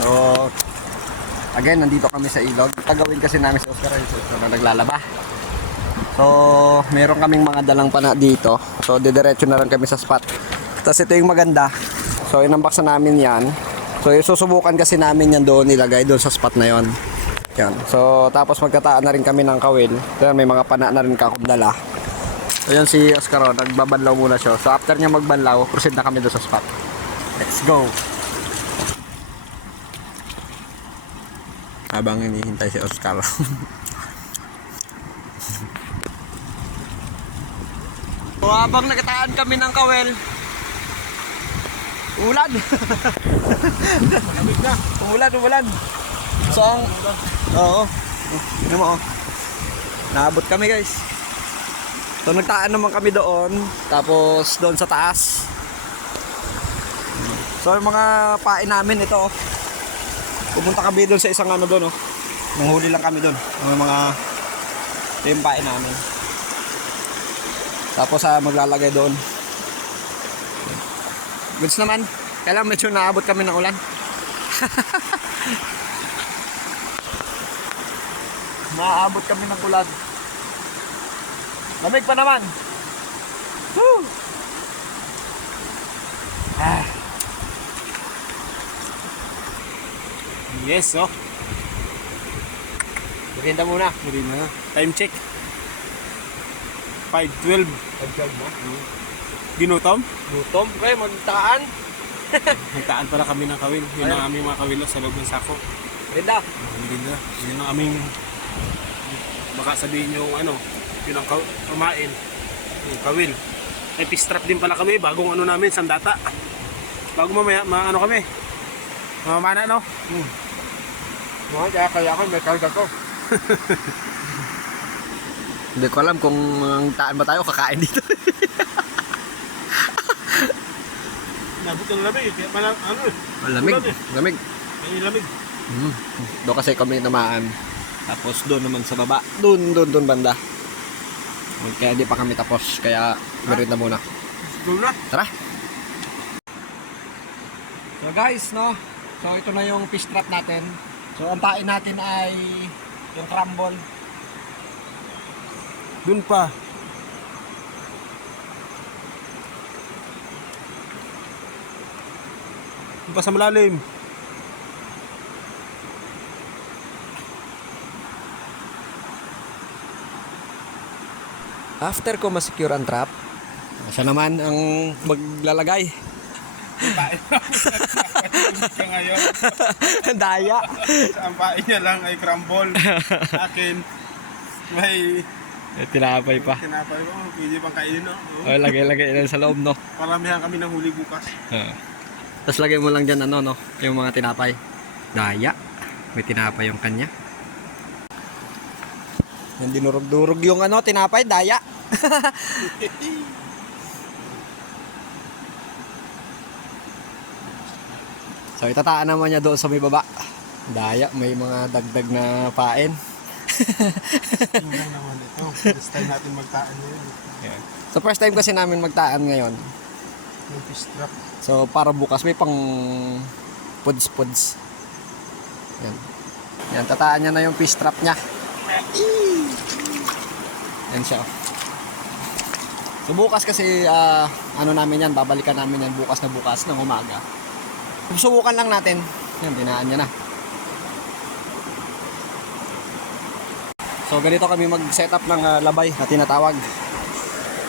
So, again, nandito kami sa ilog. Gagawin kasi namin sa Oscar na naglalaba. So, meron kaming mga dalang pana dito. So, didiretso na lang kami sa spot. Tapos ito yung maganda. So, inunbox na namin yan. So, susubukan kasi namin yan doon nilagay doon sa spot na yon. Yan. So, tapos magkataan na rin kami ng kawil. So, may mga pana na rin akong dala. So, yan si Oscar, nagbabanlaw muna siya. So, after niya magbanlaw, proceed na kami doon sa spot. Let's go! Habang hinihintay si Oscar. So, habang nagkataan kami ng kawel, ulan. Umulan. So, oo. Ano mo, naabot kami, guys. So, nagtaan naman kami doon, tapos doon sa taas. So, yung mga pain namin ito, pupunta kami doon sa isang ano doon, oh. Nanghuli lang kami doon. Yung mga yung pain namin. Tapos maglalagay doon. Goods naman. Kaya lang medyo naabot kami ng ulan. Naabot kami ng ulan. Lamig pa naman. Woo! Ah. Yes, oh. Merienda muna. Merienda. Time check. 5:12. Pagkag mo. Ginutom? Gutom. Okay, magtaan. Nagtaan pala kami ng kawil. Yun ang aming mga kawilo sa loob ng sako. Merienda. Merienda. Yun ang aming, baka sabihin yung ano, yun ang kumain. Yung kawil. May pistrap din pala kami. Bagong ano namin, sandata. Bago mamaya, ano kami. Mamamana, no? Kaya ako may karga ko. Hindi ko alam kung taan ba tayo kakain dito. Nabot ng lamig. Kaya ano eh. Malamig. Lamig. May lamig. Doon kasi kami namaan. Tapos doon naman sa baba. Doon banda. Kaya hindi pa kami tapos. Kaya merienda muna. Doon na. Tara! So guys, no? So ito na yung fish trap natin. So ang pain natin ay yung crumble. Doon pa. Doon pa sa malalim. After ko ma-secure ang trap, siya naman ang maglalagay. Ka ngayon. Daya. Ang pain niya lang ay crumble. Akin may Tinapay pa. tinapay ko. Pwede pang kainin, no? O, lagay lang sa loob, no? Paramihan kami ng huli bukas. Tapos lagay mo lang dyan, ano, no? Yung mga tinapay. Daya. May tinapay yung kanya. Yung dinurog-durog yung ano, tinapay, daya. So itataan naman niya doon sa may baba. Daya, may mga dagdag na pain. Yun lang naman ito. First time natin magtaan ngayon. So first time kasi namin magtaan ngayon. Yung fish trap. So para bukas may pang puds. Yan. Yan, tataan niya na yung fish trap niya. Yan siya. So bukas kasi ano namin yan, babalikan namin yan bukas ng umaga. Subukan lang natin. Yan, dinaan niya na. So ganito kami mag-setup ng labay na tinatawag.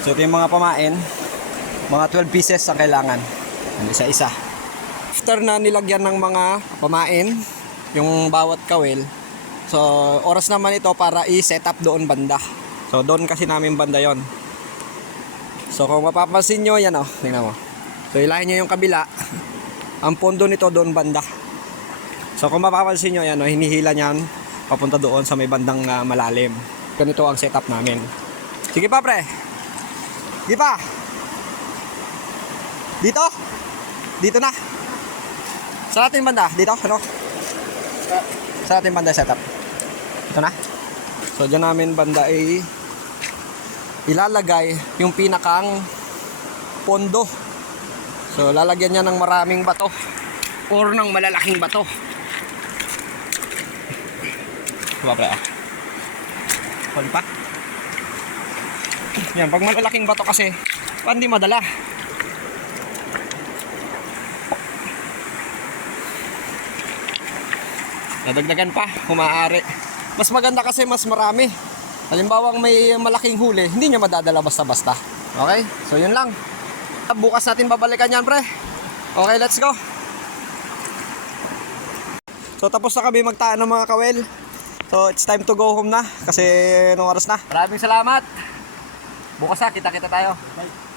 So ito yung mga pamain. Mga 12 pieces ang kailangan. Isa-isa. After na nilagyan ng mga pamain, yung bawat kawil. So oras naman ito para i-setup doon banda. So doon kasi namin banda yon. So kung mapapansin nyo, yan o. Tingnan mo. So ilahin nyo yung kabila. Ang pondo nito doon banda. So kung mapapansin nyo, yan o. Hinihila niyan papunta doon sa may bandang malalim. Ganito ang setup namin. Sige pa, pre. Sige pa. Dito. Dito na. Sa ating banda. Dito. Ano? Sa ating banda setup. Ito na. So dyan namin banda ay ilalagay yung pinakang pondo. So lalagyan niya ng maraming bato or ng malalaking bato. Diba pre? Huli pa. Yan, pag malalaking bato kasi, hindi madala. Nadagdagan pa, kung maaari. Mas maganda kasi mas marami. Halimbawa may malaking huli, hindi niya madadala basta-basta. Okay? So yun lang. Bukas natin babalikan yan, pre. Okay, let's go. So tapos na kami magtaan ng mga kawel. So it's time to go home na kasi anong oras na. Maraming salamat. Bukas na, kita-kita tayo. Bye.